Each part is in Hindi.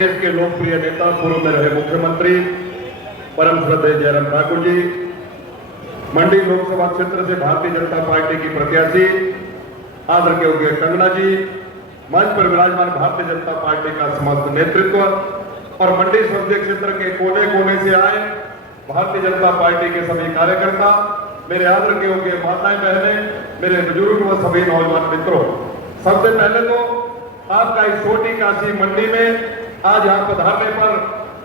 देश के लोकप्रिय नेता, पूर्व में रहे मुख्यमंत्री परम श्रद्धेय जयराम ठाकुर जी, मंडी लोकसभा क्षेत्र से भारतीय जनता पार्टी की प्रत्याशी आदरणीय योगी कंगना जी, मंच पर विराजमान भारतीय जनता पार्टी का समस्त नेतृत्व और मंडी संसदीय क्षेत्र के कोने कोने से आए भारतीय जनता पार्टी के सभी कार्यकर्ता, मेरे आदरणीय योग्य माताएं बहनें, मेरे बुजुर्ग व सभी नौजवान मित्रों, सबसे पहले तो आपका इस छोटी काशी मंडी में आज यहाँ पधारने पर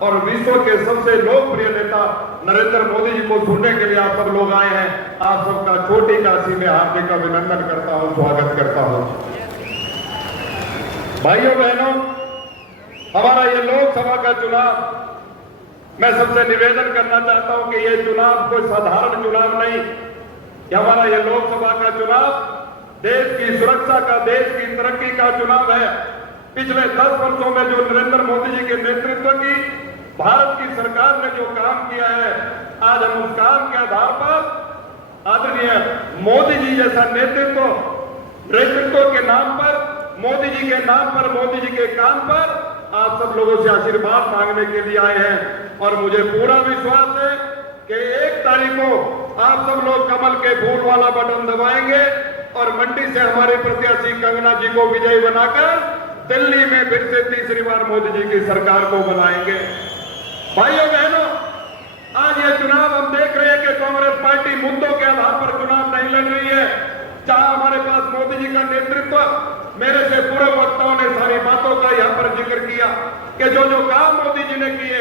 और विश्व के सबसे लोकप्रिय नेता नरेंद्र मोदी जी को सुनने के लिए आप सब लोग आए हैं। आप सबका छोटी काशी में हार्दिक अभिनंदन करता हूँ, स्वागत करता हूँ। भाइयों बहनों, हमारा ये लोकसभा का चुनाव, मैं सबसे निवेदन करना चाहता हूं कि ये चुनाव कोई साधारण चुनाव नहीं, ये हमारा ये लोकसभा का चुनाव देश की सुरक्षा का, देश की तरक्की का चुनाव है। पिछले 10 वर्षों में जो नरेंद्र मोदी जी के नेतृत्व की भारत की सरकार ने जो काम किया है, आज हम उस काम के आधार पर आदरणीय मोदी जी जैसा नेतृत्व के नाम पर, मोदी जी के नाम पर, मोदी जी के काम पर आप सब लोगों से आशीर्वाद मांगने के लिए आए हैं। और मुझे पूरा विश्वास है कि 1 तारीख को आप सब लोग कमल के फूल वाला बटन दबाएंगे और मंडी से हमारे प्रत्याशी कंगना जी को विजयी बनाकर दिल्ली में फिर से तीसरी बार मोदी जी की सरकार को बनाएंगे। भाइयों बहनों, आज ये चुनाव हम देख रहे हैं कि कांग्रेस पार्टी मुद्दों के आधार पर चुनाव नहीं लड़ रही है। जहां हमारे पास मोदी जी का नेतृत्व, मेरे से पूर्व वक्ताओं ने सारी बातों का यहाँ पर जिक्र किया कि जो जो काम मोदी जी ने किए,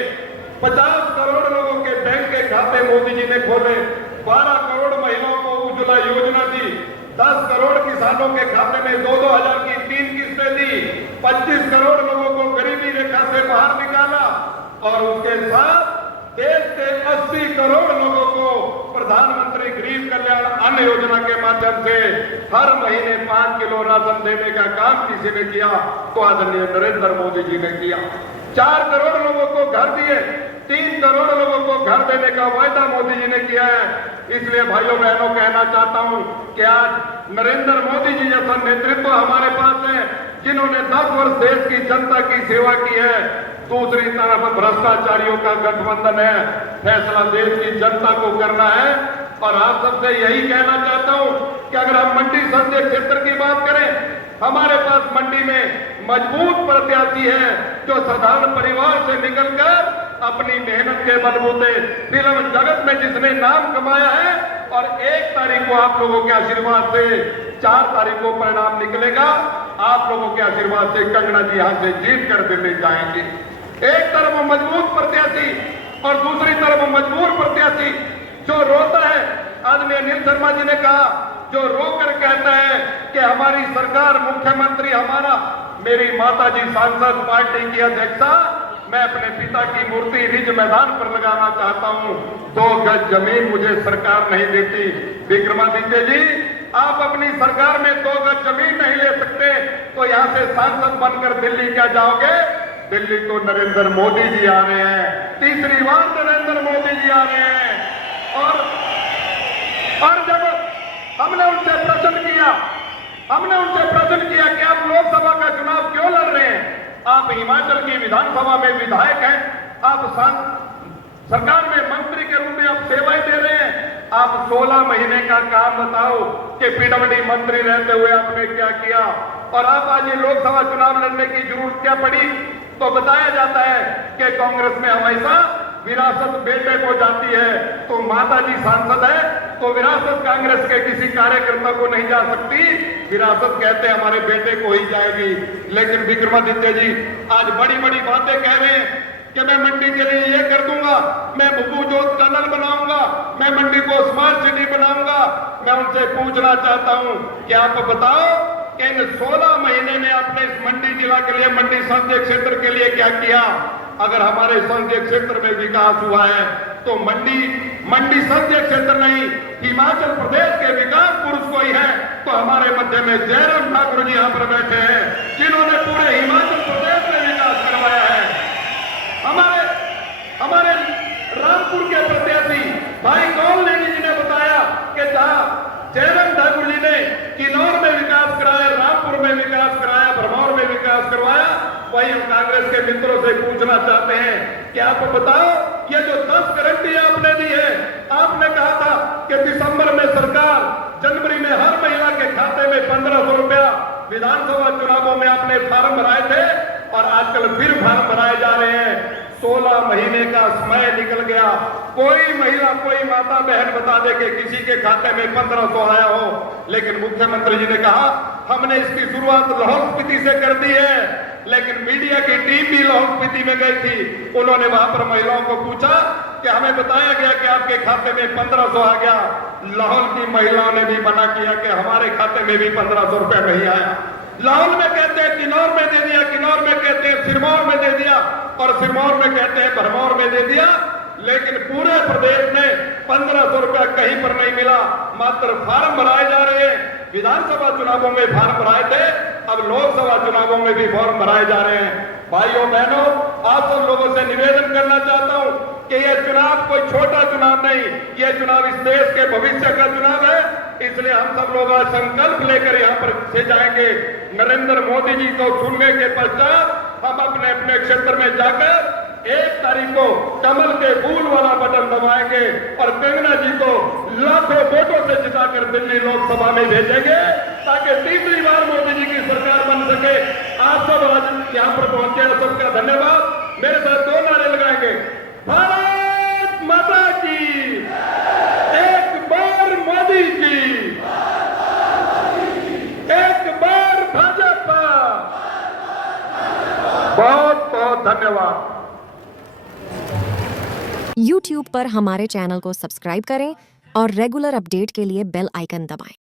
50 करोड़ लोगों के बैंक के खाते मोदी जी ने खोले, 12 करोड़ महिलाओं को उज्ज्वला योजना दी, 10 करोड़ किसानों के खाते में 2-2 हजार की 3 किस्तें दी, 25 करोड़ लोगों को गरीबी रेखा से बाहर निकाला और उसके साथ देश के 80 करोड़ लोगों को प्रधानमंत्री गरीब कल्याण अन्न योजना के माध्यम से हर महीने 5 किलो राशन देने का काम किसी ने किया तो आदरणीय नरेंद्र मोदी जी ने किया। 4 करोड़ लोगों को घर दिए, 3 करोड़ लोगों को घर देने का वायदा मोदी जी ने किया है। इसलिए भाइयों बहनों कहना चाहता हूं कि आज नरेंद्र मोदी जी जैसा नेतृत्व हमारे पास है, जिन्होंने 10 वर्ष देश की जनता की सेवा की है। दूसरी तरफ भ्रष्टाचारियों का गठबंधन है, फैसला देश की जनता को करना है। और आप सबसे यही कहना चाहता हूं कि अगर हम मंडी संसदीय क्षेत्र की बात करें, हमारे पास मंडी में मजबूत प्रत्याशी है जो साधारण परिवार से निकलकर अपनी मेहनत के बलबूते फिल्म जगत में जिसने नाम कमाया है। और 1 तारीख को आप लोगों के आशीर्वाद से 4 तारीख को परिणाम निकलेगा। आप लोगों के आशीर्वाद से कंगना जी यहां से जीत कर दिल्ली जाएंगे। एक तरफ मजबूत प्रत्याशी और दूसरी तरफ मजबूर प्रत्याशी जो रोता है। आदरणीय अनिल शर्मा जी ने कहा, जो रोकर कहता है कि हमारी सरकार, मुख्यमंत्री हमारा, मेरी माता जी सांसद, पार्टी की अध्यक्षा, मैं अपने पिता की मूर्ति रिज मैदान पर लगाना चाहता हूं, 2 गज जमीन मुझे सरकार नहीं देती। विक्रमादित्य जी, आप अपनी सरकार में 2 गज जमीन नहीं ले सकते तो यहां से सांसद बनकर दिल्ली क्या जाओगे? दिल्ली तो नरेंद्र मोदी जी आ रहे हैं, तीसरी बार नरेंद्र मोदी जी आ रहे हैं। और जब हमने उनसे प्रश्न किया कि आप लोकसभा का चुनाव क्यों लड़ रहे हैं? आप हिमाचल की विधानसभा में विधायक हैं, आप सरकार में मंत्री के रूप में आप सेवाएं दे रहे हैं। आप 16 महीने का काम बताओ कि पीडब्ल्यूडी मंत्री रहते हुए आपने क्या किया। और आप आज ये लोकसभा चुनाव लड़ने की जरूरत क्या पड़ी? तो बताया जाता है कि कांग्रेस में हमेशा विरासत बेटे को जाती है। तो माता जी सांसद है तो विरासत कांग्रेस के किसी कार्यकर्ता को नहीं जा सकती, विरासत कहते हमारे बेटे को ही जाएगी। लेकिन विक्रमादित्य जी आज बड़ी बड़ी बातें कह रहे हैं कि मैं मंडी के लिए ये कर दूंगा, मैं भूजोत टनल बनाऊंगा, मैं मंडी को स्मार्ट सिटी बनाऊंगा। मैं उनसे पूछना चाहता हूं कि आप बताओ कि इन 16 महीने में आपने इस मंडी जिला के लिए, मंडी संसदीय क्षेत्र के लिए क्या किया? अगर हमारे संसदीय क्षेत्र में विकास हुआ है तो मंडी संसदीय क्षेत्र नहीं, हिमाचल प्रदेश के विकास पुरुष कोई है तो हमारे मध्य में जयराम ठाकुर जी यहाँ पर बैठे हैं, जिन्होंने पूरे हिमाचल प्रदेश में विकास करवाया है। हमारे रामपुर के प्रत्याशी भाई कौल लेनी जी ने बताया कि जहां जयराम ठाकुर जी ने किन्नौर में विकास कराया, रामपुर में विकास कराया, भरमौर में विकास करवाया, वही हम कांग्रेस के मित्रों से पूछना चाहते हैं कि आप बताओ, ये जो 10 गारंटी आपने दी है, आपने कहा था कि दिसंबर में सरकार, जनवरी में हर महिला के खाते में 1500 रुपया, विधानसभा चुनावों में आपने फार्म भराए थे और आजकल फिर फार्म भराए जा रहे हैं। 16 महीने का समय निकल गया, कोई महिला, कोई माता बहन बता दे कि किसी के खाते में 1500 आया हो। लेकिन मुख्यमंत्री जी ने कहा हमने इसकी शुरुआत लाहौल स्पीति से कर दी है, लेकिन मीडिया की टीम भी लाहौल स्पीति में गई थी। उन्होंने वहां पर महिलाओं को पूछा कि हमें बताया गया कि आपके खाते में 1500 आ गया। लाहौल की महिलाओं ने भी मना किया कि हमारे खाते में भी 1500 रुपए नहीं आया। लाहौल में कहते हैं किन्नौर में दे दिया, किन्नौर में कहते हैं सिरमौर में दे दिया, और सिरमौर में कहते हैं भरमौर में दे दिया, लेकिन पूरे प्रदेश में 1500 रुपया कहीं पर नहीं मिला। मात्र फार्म भराए जा रहे हैं। विधानसभा चुनावों में फार्म भराए थे, अब लोकसभा चुनावों में भी फॉर्म भराए जा रहे हैं। भाइयों बहनों, आप सब लोगों से निवेदन करना चाहता हूं कि यह चुनाव कोई छोटा चुनाव नहीं, यह चुनाव इस देश के भविष्य का चुनाव है। इसलिए हम सब लोग आज संकल्प लेकर यहाँ पर से जाएंगे। नरेंद्र मोदी जी को चुनने के पश्चात हम अपने अपने क्षेत्र में जाकर 1 तारीख को कमल के फूल वाला बटन दबाएंगे और कंगना जी को लाखों वोटों से जिताकर दिल्ली लोकसभा में भेजेंगे, ताकि तीसरी बार मोदी जी की सरकार बन सके। आप सब आज यहाँ पर पहुंचे हैं, सबका धन्यवाद। मेरे साथ 2 नारे लगाएंगे, भारत माता की, एक बार मोदी जी, एक बार भाजपा। बहुत बहुत धन्यवाद। YouTube पर हमारे चैनल को सब्सक्राइब करें और रेगुलर अपडेट के लिए बेल आइकन दबाएं।